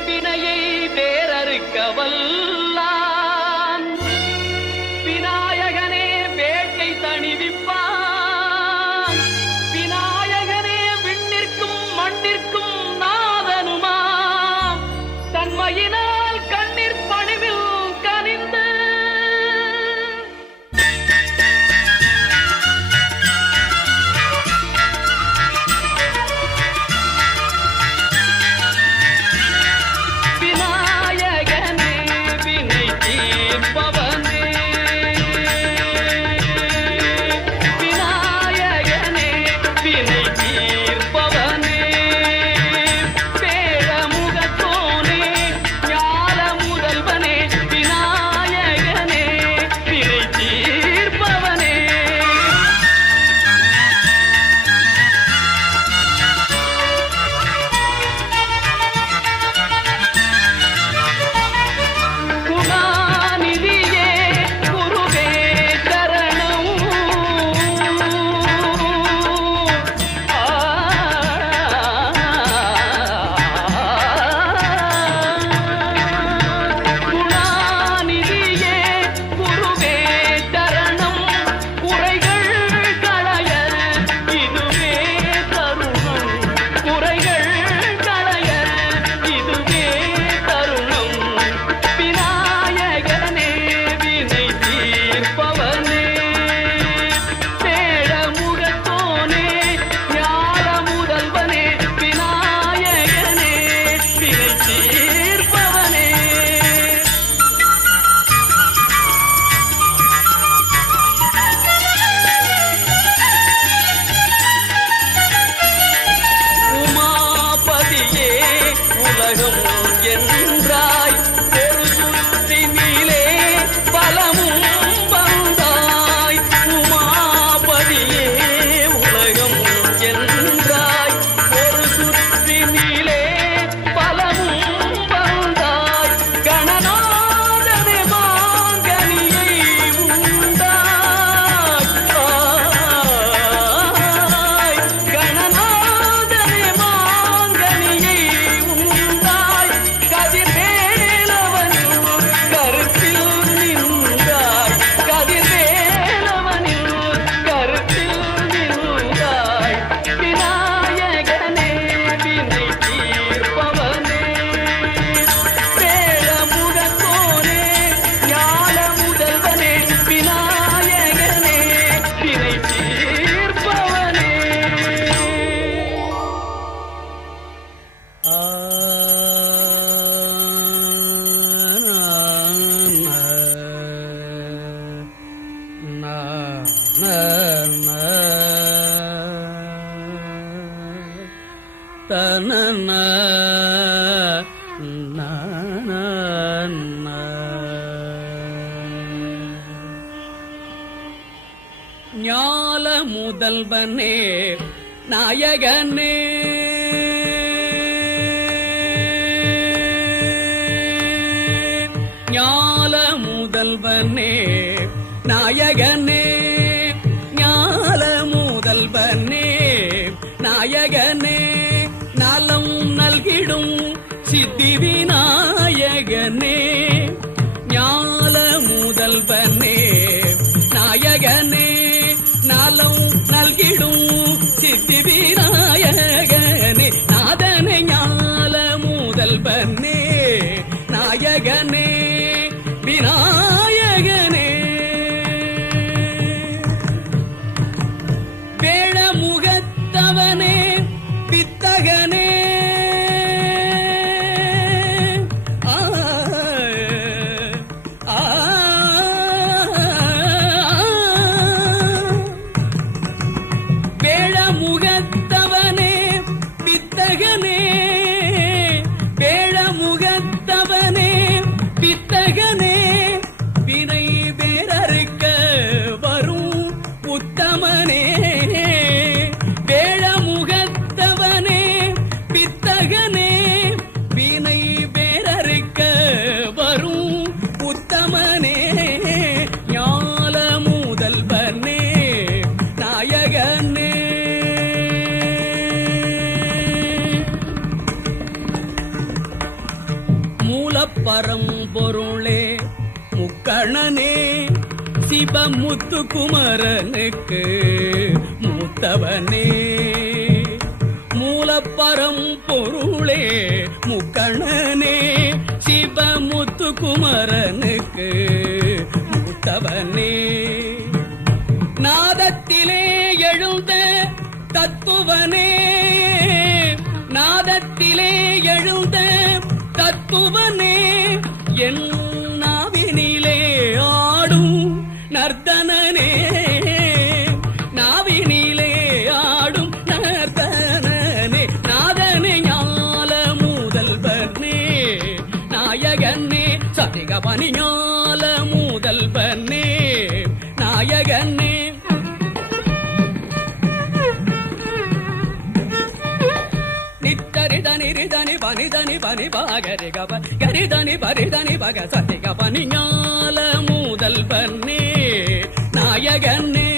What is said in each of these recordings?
வினையை வேறறுக்க வல்லான் விநாயகனே வேட்டை தணிவிப்பான் விநாயகனே விண்ணிற்கும் மண்ணிற்கும் நாதனுமாம் தன்மையினால் கண்ணீர் பணிவில் கனிந்து ஞால முதல்வனே நாயகனே ஞால முதல்வனே நாயகனே ஞால முதல்வனே நாயகனே நலம் நல்கிடும் சித்தி விநாயகனே ஞால முதல்வனே நாயகனே நலம் நல்கிடும் சித்தி விநாயகனே நாதனே ஞால முதல்வனே நாயகனே விநாயகனே வேழமுகத்தவனே வித்தகனே பரம்பொருளே முக்கணனே சிவமுத்துக்குமரனுக்கு மூத்தவனே மூலப்பரம்பொருளே முக்கணனே சிவமுத்துக்குமரனுக்கு மூத்தவனே நாதத்திலே எழுந்த தத்துவனே நாதத்திலே எழுந்த தத்துவனே என் நாவினிலே ஆடும் நர்த்தனனே நாவினிலே ஆடும் நர்த்தனனே நாதனே ஞால முதல்வனே நாயகனே சரிகபனி ஞால முதல்வனே நாயகனே நித்தரிதனி பனிதனி பனி பாகரி கப கரிதனி பரிதனி பக சதி கபனி ஞால முதல்வனே நாயகனே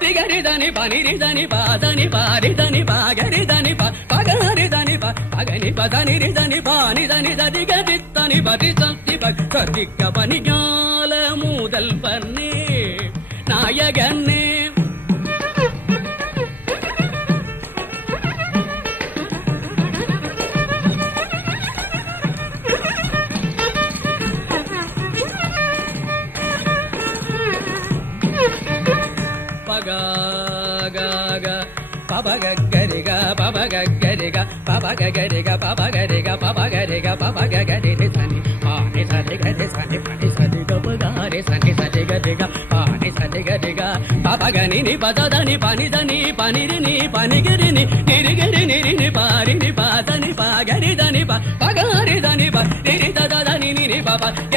திகரிதனி பனிரிதனி பாதனி பாரிதனி பாகரிதனி பகரிதனி பகனி பதனிரிதனி பானிதனி ததிகரித்தனி பரிசக்தி பகதிக்க பனிஞால முதல்வனே நாயகனே பகக பபகரிக பபகரிக பபகரிக பபகரிக பபகரிக பபகரி சனி பானி சதிகரி சனி பனி சதிக பகாரி சனி சதிகரிக பானி சதிகரிக பபகனி பததனி பனிதனி பனிரினி பனிகிரினி நிரிகிரி நிரினி பாரினி பாதனி பகரிதனி பகரிதனி நிரி ததனி நிரி பப